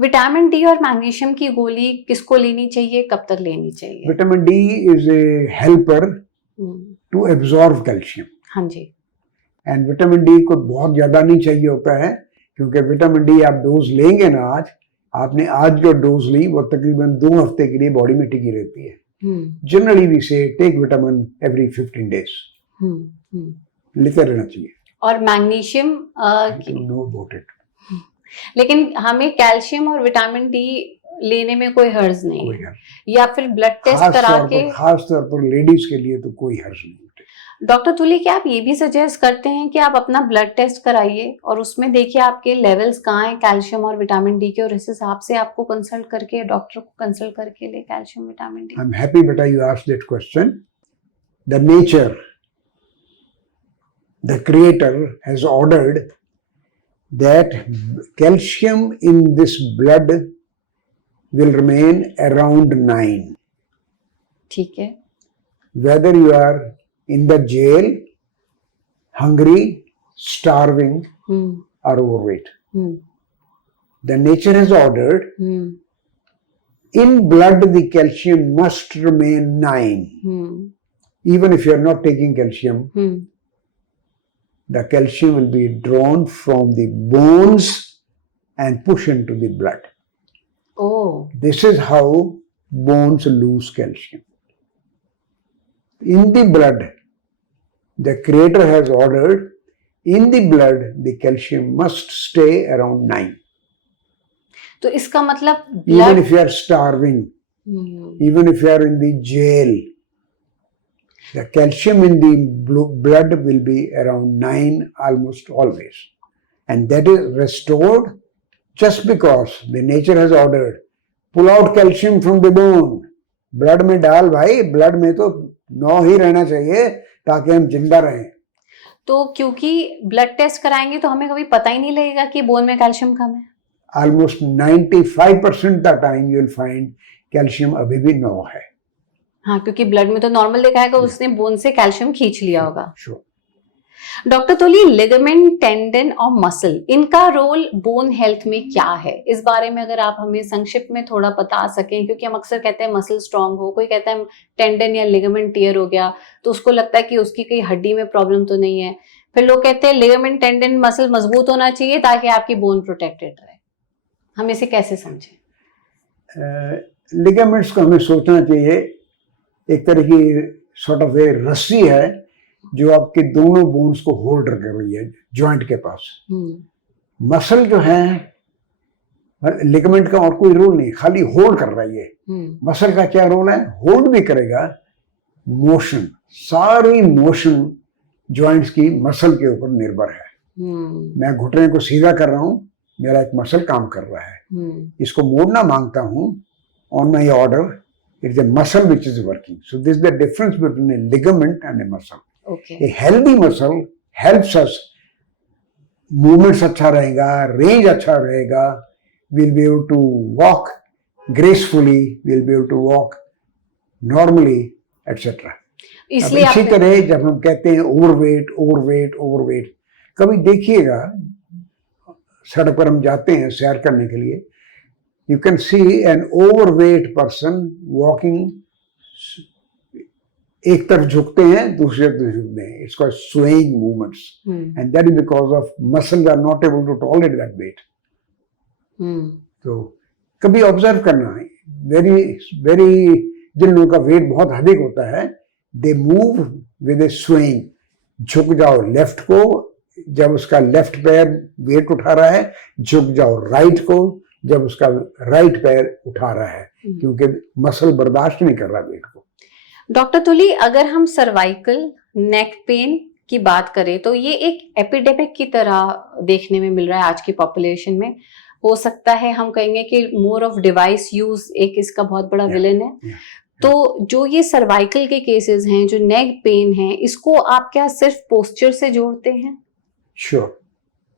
Vitamin D और magnesium की गोली किसको लेनी चाहिए, कब तक लेनी चाहिए? Vitamin D is a helper to absorb calcium. हाँ जी, एंड विटामिन डी को बहुत ज्यादा नहीं चाहिए होता है, क्योंकि विटामिन डी आप डोज लेंगे ना, आज आपने आज जो डोज ली वो तकरीबन 2 हफ्ते के लिए बॉडी में टिकी रहती है। जनरली वी से टेक विटामिन एवरी 15 डेज, लेते रहना चाहिए। और मैग्नीशियम नो अबाउट इट, लेकिन हमें कैल्शियम और विटामिन डी लेने में कोई हर्ज नहीं है, या फिर ब्लड टेस्ट करा के, खास तौर पर लेडीज के लिए तो कोई हर्ज नहीं। डॉक्टर तुली, क्या आप ये भी सजेस्ट करते हैं कि आप अपना ब्लड टेस्ट कराइए और उसमें देखिए आपके लेवल्स कहाँ हैं कैल्शियम और विटामिन डी के, और इस हिसाब से आपको कंसल्ट करके, डॉक्टर को कंसल्ट करके ले calcium vitamin D? I am happy बेटा you asked that question. The nature, the creator has ordered that calcium in this blood will remain around 9. ठीक है। Whether you are in the jail, hungry, starving, or overweight. The nature has ordered in blood the calcium must remain 9. Even if you are not taking calcium, the calcium will be drawn from the bones and pushed into the blood. Oh. This is how bones lose calcium. In the blood, the Creator has ordered, in the blood, the calcium must stay around 9. तो इसका मतलब even if you are starving, even if you are in the jail, the calcium in the blood will be around 9 almost always. And that is restored just because the nature has ordered, pull out calcium from the bone. Blood में डाल भाई, blood में तो 9 ही रहना चाहिए ताकि हम जिंदा रहें। तो क्योंकि ब्लड टेस्ट कराएंगे तो हमें कभी पता ही नहीं लगेगा कि बोन में कैल्शियम कम है। Almost 95% the time you will find calcium अभी भी 9 है। हाँ, क्योंकि ब्लड में तो नॉर्मल दिखाएगा, उसने बोन से कैल्शियम खींच लिया होगा। Sure. डॉक्टर तुली, लिगामेंट, टेंडन और मसल, इनका रोल बोन हेल्थ में क्या है? इस बारे में अगर आप हमें संक्षिप्त में थोड़ा बता सकें, क्योंकि हम अक्सर कहते हैं मसल स्ट्रांग हो, कोई कहता है टेंडन या लिगामेंट टियर हो गया तो उसको लगता है कि उसकी कोई हड्डी में प्रॉब्लम तो नहीं है, फिर लोग कहते हैं लिगामेंट, टेंडन, मसल मजबूत होना चाहिए ताकि आपकी बोन प्रोटेक्टेड रहे। हम इसे कैसे समझें? लिगामेंट्स को हमें सोचना चाहिए एक तरह की सॉर्ट ऑफ ए रस्सी है जो आपके दोनों बोन्स को होल्ड कर रही है जॉइंट के पास। मसल जो है, लिगामेंट का और कोई रोल नहीं, खाली होल्ड कर रही है। मसल का क्या रोल है? होल्ड भी करेगा, मोशन, सारी मोशन जॉइंट्स की मसल के ऊपर निर्भर है। मैं घुटने को सीधा कर रहा हूं, मेरा एक मसल काम कर रहा है। इसको मोड़ना मांगता हूं, on my order, it is a muscle which is working. So this is the difference between A ligament and A muscle. Okay. A healthy muscle helps us, movements अच्छा रहेगा, range अच्छा रहेगा, we'll be able to walk gracefully, we'll be able to walk normally, etc. इसलिए इसी तरह जब हम कहते हैं ओवरवेट, कभी देखिएगा सड़क पर हम जाते हैं सैर करने के लिए, you can see an overweight person walking, एक तरफ झुकते हैं, दूसरी तरफ झुकते हैं। It's called swaying movements, and that is because of muscles are not able to tolerate that weight. तो कभी ऑब्जर्व करना है, वेरी जिन लोगों का वेट बहुत अधिक होता है, they move with A swaying. झुक जाओ लेफ्ट को जब उसका लेफ्ट पैर वेट उठा रहा है, झुक जाओ राइट को जब उसका राइट पैर उठा रहा है, क्योंकि मसल बर्दाश्त नहीं कर रहा वेट को। डॉक्टर तुली, अगर हम सर्वाइकल नेक पेन की बात करें तो ये एक एपिडेमिक की तरह देखने में मिल रहा है आज की पॉपुलेशन में। हो सकता है हम कहेंगे कि मोर ऑफ डिवाइस यूज एक इसका बहुत बड़ा विलन है। तो जो ये सर्वाइकल के केसेस हैं, जो नेक पेन है, इसको आप क्या सिर्फ पोस्चर से जोड़ते हैं? Sure,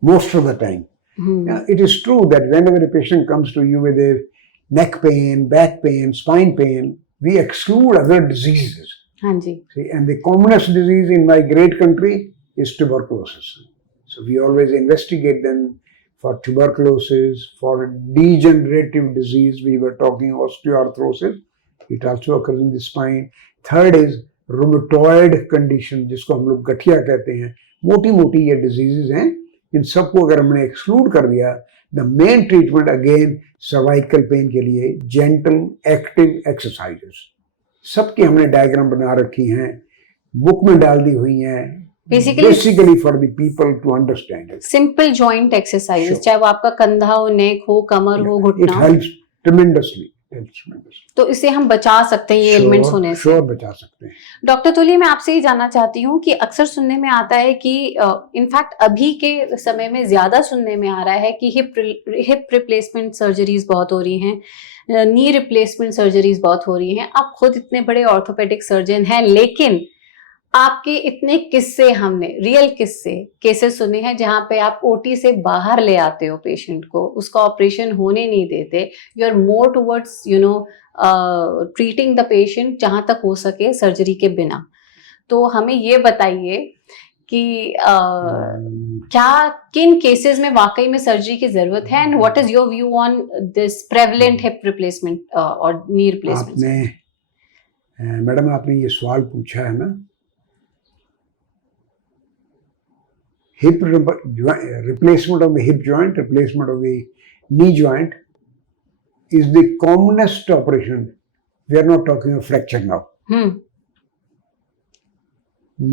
most of the time. Now, it is true that whenever a patient comes to you with a neck pain, back pain, spine pain, we exclude other diseases. हाँ जी. See, and the commonest disease in my great country is tuberculosis. So we always investigate them for tuberculosis, for degenerative disease. We were talking osteoarthrosis. It also occurs in the spine. Third is rheumatoid condition, जिसको हम लोग गठिया कहते हैं. मोटी मोटी ये diseases हैं. इन सबको अगर हमने एक्सक्लूड कर दिया, the main treatment again cervical pain के लिए जेंटल एक्टिव एक्सरसाइजेस. सबकी हमने डायग्राम बना रखी हैं, बुक में डाल दी हुई हैं, basically for the people to understand it. Simple joint exercises, चाहे वो आपका कंधा हो, नेक हो, कमर हो, घुटना. It helps tremendously. तो इसे हम बचा सकते हैं ये एलिमेंट्स होने से. श्योर बचा सकते हैं. डॉक्टर तुली, मैं आपसे ये जानना चाहती हूँ कि अक्सर सुनने में आता है कि इनफैक्ट अभी के समय में ज्यादा सुनने में आ रहा है कि हिप रिप्लेसमेंट सर्जरीज बहुत हो रही हैं, नी रिप्लेसमेंट सर्जरीज बहुत हो रही हैं. आप खुद इतने बड़े ऑर्थोपेडिक सर्जन हैं, लेकिन आपके इतने किस्से, हमने रियल केसेस सुने हैं जहां पे आप ओटी से बाहर ले आते हो पेशेंट को, उसका ऑपरेशन होने नहीं देते. You are more towards treating the patient जहां तक हो सके सर्जरी के बिना. तो हमें ये बताइए कि क्या किन केसेस में वाकई में सर्जरी की जरूरत है, and what is your view on this prevalent hip replacement और नी रिप्लेसमेंट. मैडम, आपने ये सवाल पूछा है ना, hip replacement of the hip joint, replacement of the knee joint is the commonest operation. We are not talking of fracture now.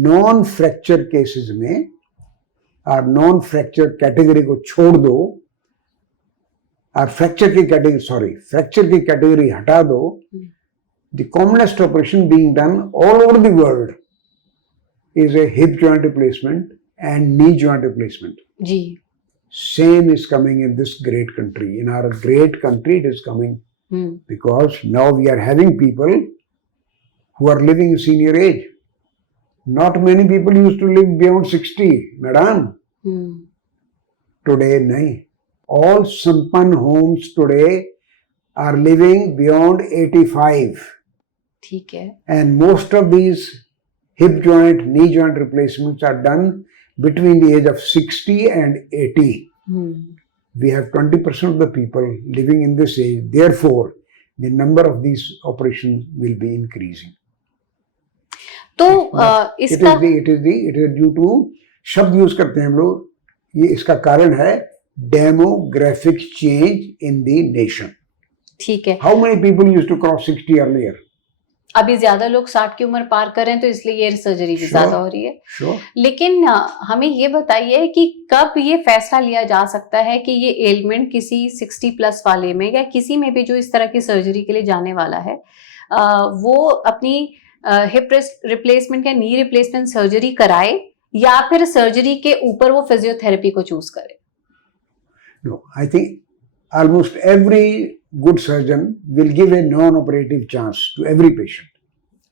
Non-fracture cases में और non-fracture category को छोड़ दो और fracture की category हटा दो. The commonest operation being done all over the world is a hip joint replacement and knee joint replacement. Ji. Same is coming in this great country. In our great country, it is coming because now we are having people who are living in senior age. Not many people used to live beyond 60, madam. Today, nahi. All Sampan homes today are living beyond 85. ठीक है. And most of these hip joint, knee joint replacements are done between the age of 60 and 80. We have 20% of the people living in this age. Therefore, the number of these operations will be increasing. तो इसका it is due to शब्द use करते हैं हम लोग. ये इसका कारण है demographic change in the nation. ठीक है. How many people used to cross 60 earlier? अभी ज्यादा लोग 60 की उम्र पार कर रहे हैं, तो इसलिए ये सर्जरी भी ज्यादा हो रही है. लेकिन हमें ये बताइए कि कब ये फैसला लिया जा सकता है कि ये एलिमेंट किसी 60 प्लस वाले में या किसी में भी जो इस तरह की सर्जरी के लिए जाने वाला है, वो अपनी हिप रिप्लेसमेंट या नी रिप्लेसमेंट सर्जरी कराए या फिर सर्जरी के ऊपर वो फिजियोथेरेपी को चूज करे. No, I think almost every good surgeon will give a non-operative chance to every patient.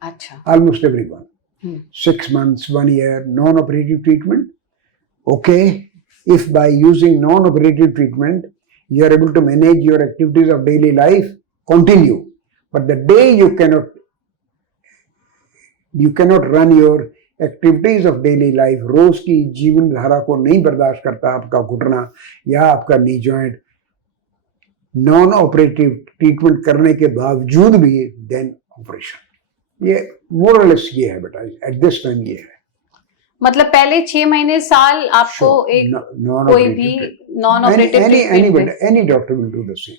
अच्छा. Almost everyone. 6 months, 1 year, non-operative treatment. Okay, if by using non-operative treatment you are able to manage your activities of daily life, continue. But the day you cannot run your activities of daily life, रोज की जीवन धारा को नहीं बर्दाश्त करता आपका घुटना या आपका knee joint, non operative treatment करने के बावजूद भी, देन ऑपरेशन. ये मोरलेस ये है बेटा, एट दिस टाइम ये है. मतलब पहले 6 महीने साल आपको एक कोई भी non operative any doctor will do the same.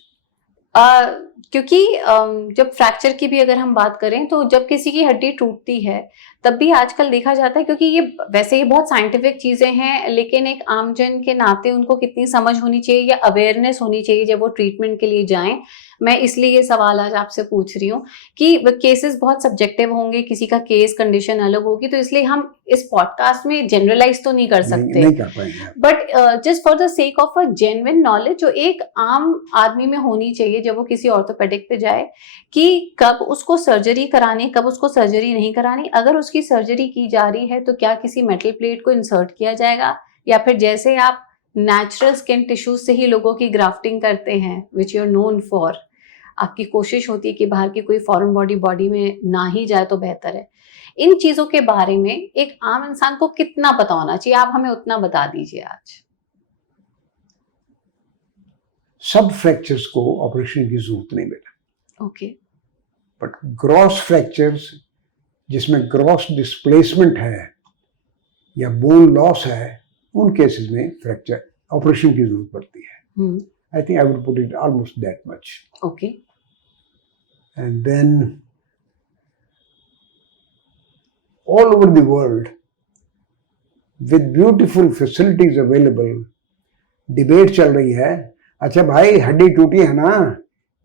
क्योंकि जब फ्रैक्चर की भी अगर हम बात करें तो जब किसी की हड्डी टूटती है तब भी आजकल देखा जाता है, क्योंकि ये वैसे ही बहुत साइंटिफिक चीजें हैं, लेकिन एक आमजन के नाते उनको कितनी समझ होनी चाहिए या अवेयरनेस होनी चाहिए जब वो ट्रीटमेंट के लिए जाएं. मैं इसलिए ये सवाल आज आपसे पूछ रही हूँ कि केसेस बहुत सब्जेक्टिव होंगे, किसी का केस कंडीशन अलग होगी, तो इसलिए हम इस पॉडकास्ट में जनरलाइज तो नहीं कर सकते, but just for the sake of a genuine knowledge जो एक आम आदमी में होनी चाहिए जब वो किसी ऑर्थोपेडिक पे जाए, कि कब उसको सर्जरी करानी, कब उसको सर्जरी नहीं करानी. अगर उसकी सर्जरी की जा रही है तो क्या किसी मेटल प्लेट को इंसर्ट किया जाएगा, या फिर जैसे आप नेचुरल स्किन टिश्यूज से ही लोगों की ग्राफ्टिंग करते हैं, which you are known for. आपकी कोशिश होती है कि बाहर की कोई फॉरेन बॉडी में ना ही जाए तो बेहतर है। इन चीजों के बारे में एक आम इंसान को कितना पता होना चाहिए, आप हमें उतना बता दीजिए आज। सब फ्रैक्चर्स को ऑपरेशन की जरूरत नहीं बेटा। ओके। बट ग्रॉस फ्रैक्चर्स जिसमें ग्रॉस डिस्प्लेसमेंट है या बोन लॉस है, उन केसेस में फ्रैक्चर ऑपरेशन की जरूरत पड़ती है। I think I would put it almost that much. Okay. And then all over the world with beautiful facilities available, debate चल रही है, अच्छा भाई हड्डी टूटी है ना,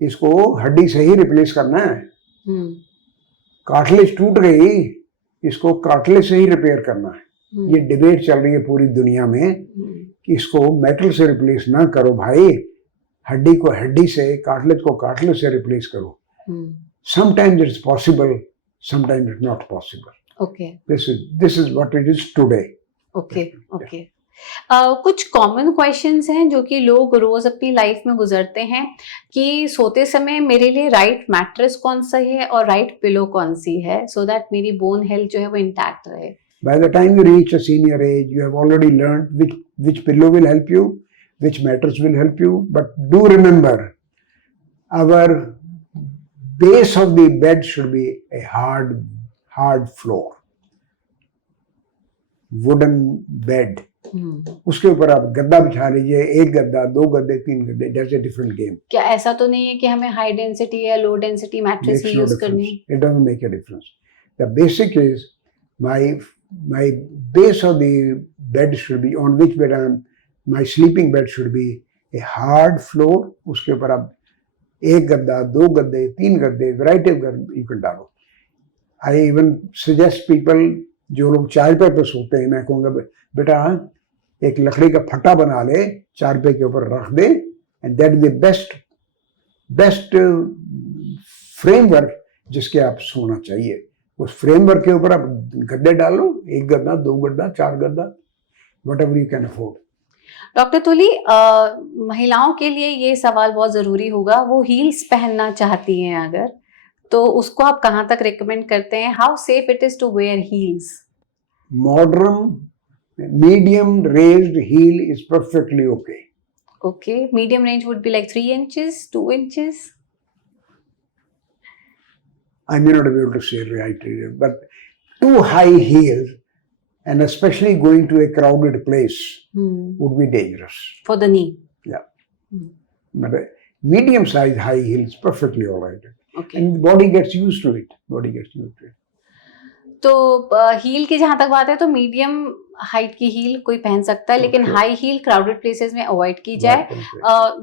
इसको हड्डी से ही रिप्लेस करना है। कार्टिलेज टूट गई, इसको कार्टिलेज से ही रिपेयर करना है। ये डिबेट चल रही है पूरी दुनिया में कि इसको मेटल से रिप्लेस ना करो भाई, हड्डी को हड्डी से, कार्टिलेज को कार्टिलेज से रिप्लेस करो। Sometimes it's possible, sometimes it's not possible. Okay. This is what it is today. Okay, okay. कुछ कॉमन क्वेश्चंस हैं जो कि लोग रोज अपनी लाइफ में गुजरते हैं कि सोते समय मेरे लिए राइट मैट्रेस कौन सा है और राइट पिलो कौन सी है, सो दैट मेरी बोन हेल्थ जो है वो इंटैक्ट रहे। By the time you reach a senior age, you have already learned which pillow will help you, which mattress will help you. But do remember, our base of the bed should be a hard floor, wooden bed. उसके ऊपर आप गद्दा बिछा लीजिए, एक गद्दा, दो गद्दे, तीन गद्दे, that's a different game. क्या ऐसा तो नहीं है कि हमें हाई डेंसिटी या लो डेंसिटी मैट्रेस ही यूज करनी है? It doesn't make a difference. The basic is my base of the bed should be, on which bed my sleeping bed should be a hard floor. उसके ऊपर आप एक गद्दा, दो गद्दे, तीन गद्दे, वैरायटी you can डालो। I even suggest people जो लोग चारपाई पर सोते हैं, मैं कहूँगा बेटा एक लकड़ी का फट्टा बना ले, चारपाई के ऊपर रख दे, and that is the best framework जिसके आप सोना चाहिए। उस फ्रेमवर्क के ऊपर आप गद्दे डालो, एक गद्दा, दो गद्दा, चार गद्दा, whatever you can afford। Doctor तुली, महिलाओं के लिए ये सवाल बहुत जरूरी होगा, वो हील्स पहनना चाहती हैं अगर, तो उसको आप कहाँ तक रिकमेंड करते हैं? How safe it is to wear heels? Modern medium raised heel is perfectly okay. Okay, medium range would be like 3 inches, 2 inches? I may not be able to say right, but too high heels and especially going to a crowded place would be dangerous. For the knee? Yeah. But medium size high heels perfectly all right. Okay. And the body gets used to it. तो heal की जहां तक बात है तो medium height की heal कोई पहन सकता है, लेकिन हाई हील क्राउडेड प्लेसेस में अवॉइड की जाए।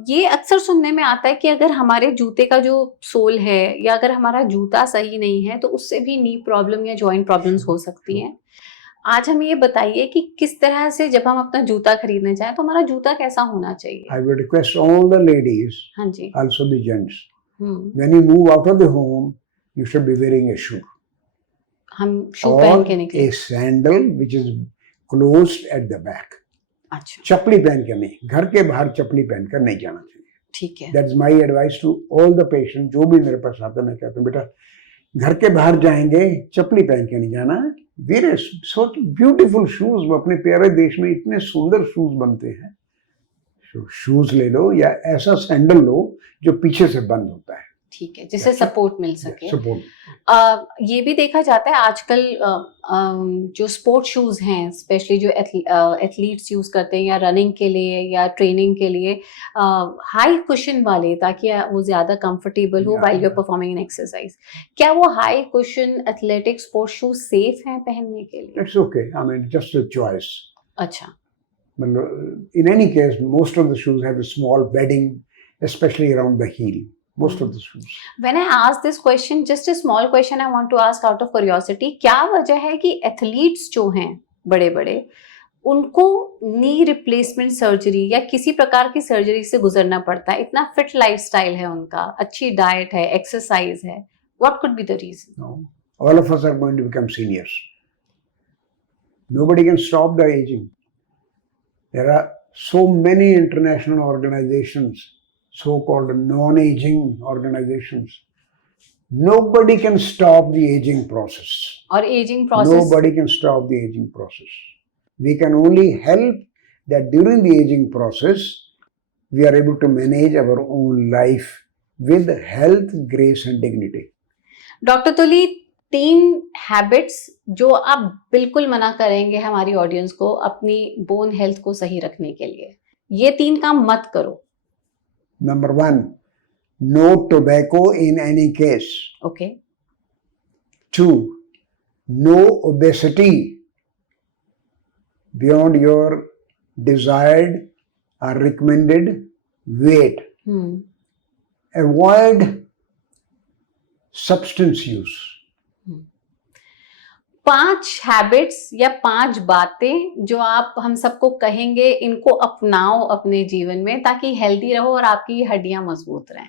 ये अक्सर सुनने में आता है कि अगर हमारे जूते का जो सोल है या अगर हमारा जूता सही नहीं है तो उससे भी नी प्रॉब्लम या जॉइंट प्रॉब्लम्स हो सकती हैं। आज हमें ये बताइए कि किस तरह से जब हम अपना जूता खरीदने जाएं तो हमारा जूता कैसा होना चाहिए? I would request all the ladies, हाँ जी, also the gents, when you move out of the home, you should be wearing a shoe. हम शू पहन के Or निकले। a sandal which is closed at the back. अच्छा, चप्पली पहन के नहीं, घर के बाहर चप्पली पहनकर नहीं जाना चाहिए। ठीक है। That's my advice to all the patients, जो भी मेरे पास आते हैं मैं कहता हूँ बेटा घर के बाहर जाएंगे चप्पली पहन के नहीं जाना। वेयर सो ब्यूटीफुल शूज, अपने प्यारे देश में इतने सुंदर शूज बनते हैं। शूज ले लो या ऐसा सैंडल लो जो पीछे से बंद होता है, ठीक है, जिससे सपोर्ट मिल सके। सपोर्ट। ये भी देखा जाता है आजकल जो स्पोर्ट शूज हैं, स्पेशली जो एथलीट्स यूज करते हैं या रनिंग के लिए या ट्रेनिंग के लिए, हाई कुशन वाले, ताकि वो ज्यादा कंफर्टेबल हो while you are performing an exercise. क्या वो high cushion athletic sport shoes safe हैं पहनने के लिए? It's okay, I mean just a choice. अच्छा, मतलब in any case most of the shoes have a small bedding, especially around the heel. Most of the shoes. When I ask this question, just a small question I want to ask out of curiosity, क्या वजह है कि athletes जो हैं बड़े बड़े, उनको knee replacement surgery या किसी प्रकार की सर्जरी से गुजरना पड़ता है? इतना फिट लाइफस्टाइल है उनका, अच्छी डाइट है, एक्सरसाइज है, what could be the reason? No, all of us are going to become seniors. Nobody can stop the aging. There are So many international organizations, so-called non-aging organizations, nobody can stop the aging process. और ageing process Nobody can stop the aging process. We can only help that during the aging process, we are able to manage our own life with health, grace and dignity. Doctor Tuli 3 habits जो आप बिल्कुल मना करेंगे हमारी audience को अपनी bone health को सही रखने के लिए, ये 3 काम मत करो. Number 1, no tobacco in any case. Okay 2, no obesity beyond your desired or recommended weight. Avoid substance use. 5 habits या 5 बातें जो आप हम सबको कहेंगे, इनको अपनाओ अपने जीवन में ताकि हेल्दी रहो और आपकी हड्डियां मजबूत रहें.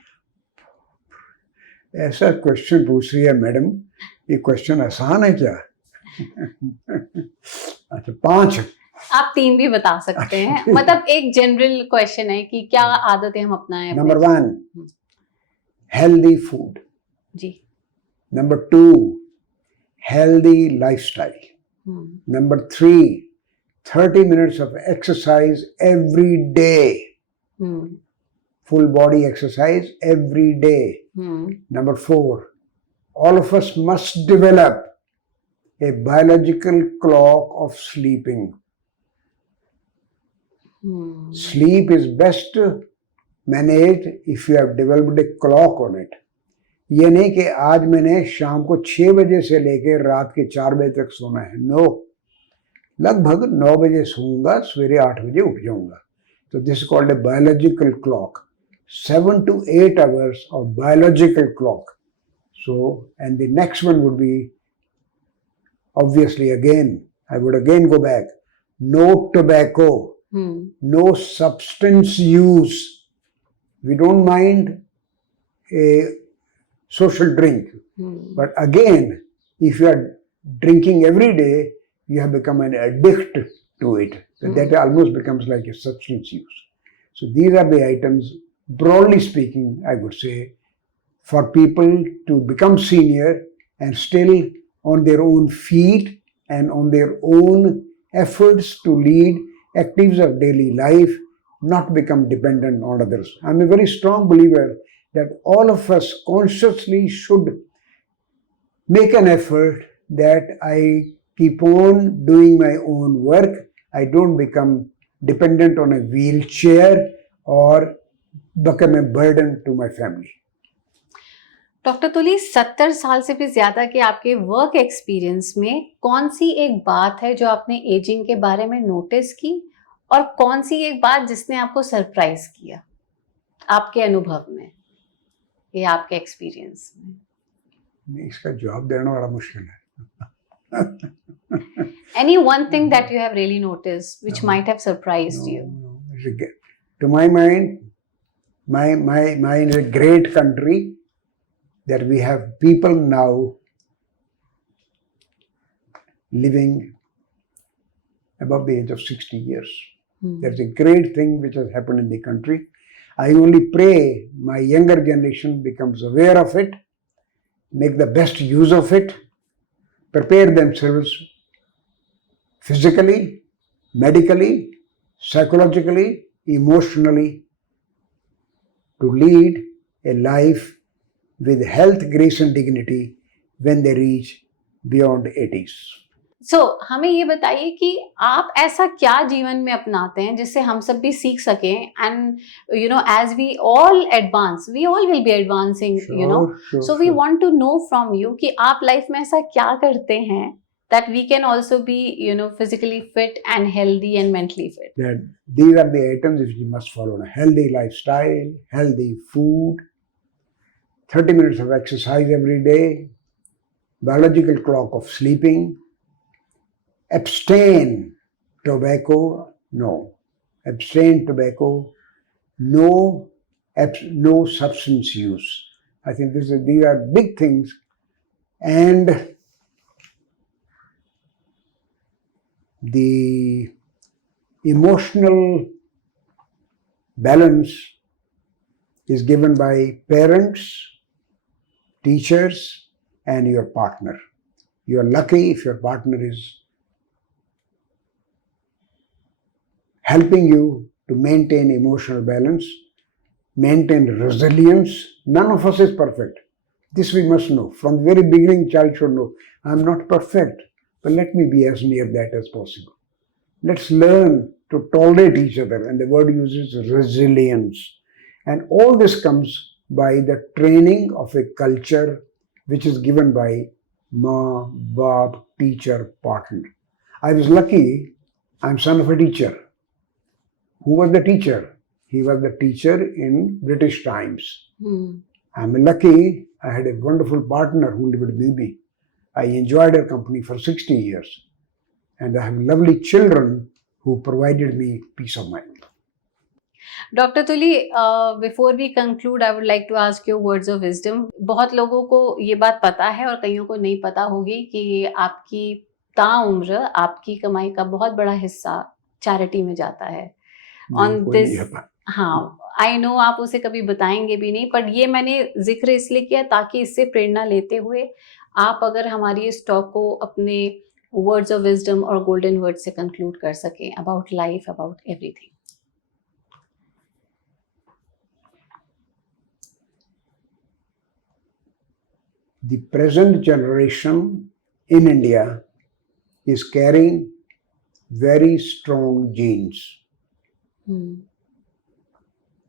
ऐसा क्वेश्चन पूछ रही है मैडम, ये क्वेश्चन आसान है क्या? अच्छा 5. आप 3 भी बता सकते हैं. मतलब एक जनरल क्वेश्चन है कि क्या आदतें हम अपनाएं. Number 1, healthy food. Ji. Number 2, healthy lifestyle. Number 3, 30 minutes of exercise every day. Full body exercise every day. Number 4, all of us must develop a biological clock of sleeping. Sleep is best managed if you have developed a clock on it. ये नहीं कि आज मैंने शाम को 6 बजे से लेकर रात के 4 बजे तक सोना है. नो, लगभग 9 बजे सोऊंगा, सवेरे 8 बजे उठ जाऊंगा. तो this is called a biological clock. 7 to 8 hours of biological clock. So, and the next one would be, obviously again, I would again go back. No tobacco, no substance use. We don't mind a social drink. But again, if you are drinking every day, you have become an addict to it. So that almost becomes like a substance use. So these are the items, broadly speaking, I would say, for people to become senior and still on their own feet and on their own efforts to lead activities of daily life, not become dependent on others. I'm a very strong believer that all of us consciously should make an effort that I keep on doing my own work. I don't become dependent on a wheelchair or become a burden to my family. Doctor तुली 70 साल से भी ज्यादा के आपके work experience में कौन सी एक बात है जो आपने एजिंग के बारे में नोटिस की और कौन सी एक बात जिसने आपको सरप्राइज किया आपके अनुभव में या आपके एक्सपीरियंस में? इसका जवाब देना बड़ा मुश्किल है. Any one thing that you have really noticed which might have surprised you? To my mind, my is a great country that we have people now living above the age of 60 years. There's a great thing which has happened in the country. I only pray my younger generation becomes aware of it, make the best use of it, prepare themselves physically, medically, psychologically, emotionally to lead a life with health, grace and dignity when they reach beyond 80s. So, हमें ये बताइए कि आप ऐसा क्या जीवन में अपनाते हैं जिससे हम सब भी सीख सकें and you know as we all advance, we all will be advancing, you know. So we want to know from you कि आप लाइफ में ऐसा क्या करते हैं that we can also be, you know, physically fit and healthy and mentally fit. That these are the items which you must follow: a healthy lifestyle, healthy food, 30 minutes of exercise every day, biological clock of sleeping. Abstain tobacco, no. Abstain tobacco, no substance use. I think these are big things. And the emotional balance is given by parents, teachers, and your partner. You are lucky if your partner is helping you to maintain emotional balance, maintain resilience. None of us is perfect. This we must know. From the very beginning, child should know, I'm not perfect, but let me be as near that as possible. Let's learn to tolerate each other, and the word uses resilience. And all this comes by the training of a culture which is given by Ma, Baap, teacher, partner. I was lucky, I'm son of a teacher. Who was the teacher? He was the teacher in British times. I'm lucky I had a wonderful partner who lived with me. I enjoyed her company for 60 years. And I have lovely children who provided me peace of mind. Doctor Tuli, before we conclude I would like to ask you words of wisdom. बहुत लोगों को ये बात पता है और कईयों को नहीं पता होगी कि आपकी ताउम्र आपकी कमाई का बहुत बड़ा हिस्सा चैरिटी में जाता है. ऑन दिस, हाँ, आई नो आप उसे कभी बताएंगे भी नहीं, बट ये मैंने जिक्र इसलिए किया ताकि इससे प्रेरणा लेते हुए आप अगर हमारी इस टॉक को अपने वर्ड्स ऑफ विजडम और गोल्डन वर्ड से कंक्लूड कर सकें about life, about everything. The present generation in India is carrying very strong genes.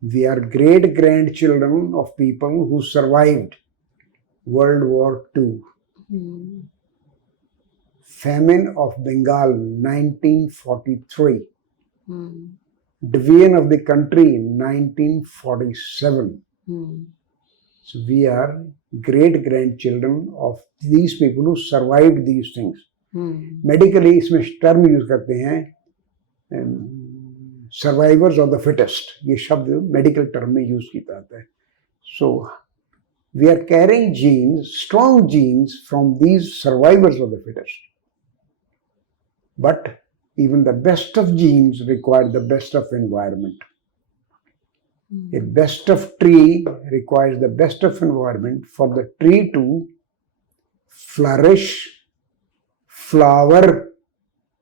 We are great grandchildren of people who survived World War II. Famine of Bengal 1943. Division of the country in 1947. So we are great grandchildren of these people who survived these things. Medically इसमें term use करते हैं survivors of the fittest. ये शब्द medical term में use किया जाता है. So we are carrying genes, strong genes from these survivors of the fittest. But even the best of genes require the best of environment. A best of tree requires the best of environment for the tree to flourish, flower,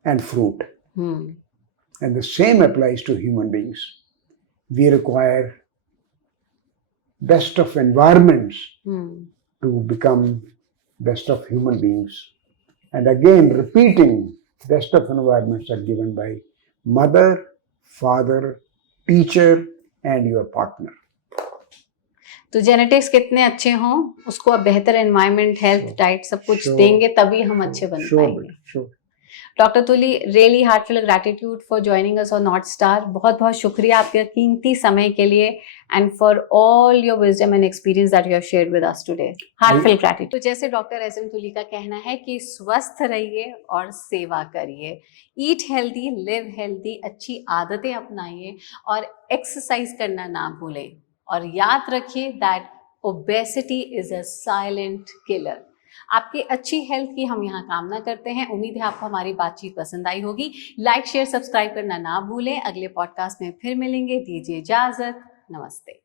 and fruit. And the same applies to human beings. We require best of environments to become best of human beings. And again, repeating, best of environments are given by mother, father, teacher, and your partner. तो genetics कितने अच्छे हों, उसको आप बेहतर environment, health, diet सब कुछ देंगे तभी हम अच्छे बन पाएंगे. Doctor Tuli, really heartful gratitude for joining us on north star. बहुत बहुत शुक्रिया आपके कीमती समय के लिए and for all your wisdom and experience that you have shared with us today. Heartful gratitude. तो जैसे डॉक्टर एस एम तुली का कहना है कि स्वस्थ रहिए और सेवा करिए, ईट हेल्दी, लिव हेल्दी, अच्छी आदतें अपनाइए और एक्सरसाइज करना ना भूलें. और याद रखिए that obesity is a silent killer. आपकी अच्छी हेल्थ की हम यहाँ कामना करते हैं. उम्मीद है आपको हमारी बातचीत पसंद आई होगी. लाइक, शेयर, सब्सक्राइब करना ना भूलें. अगले पॉडकास्ट में फिर मिलेंगे. दीजिए इजाजत. नमस्ते.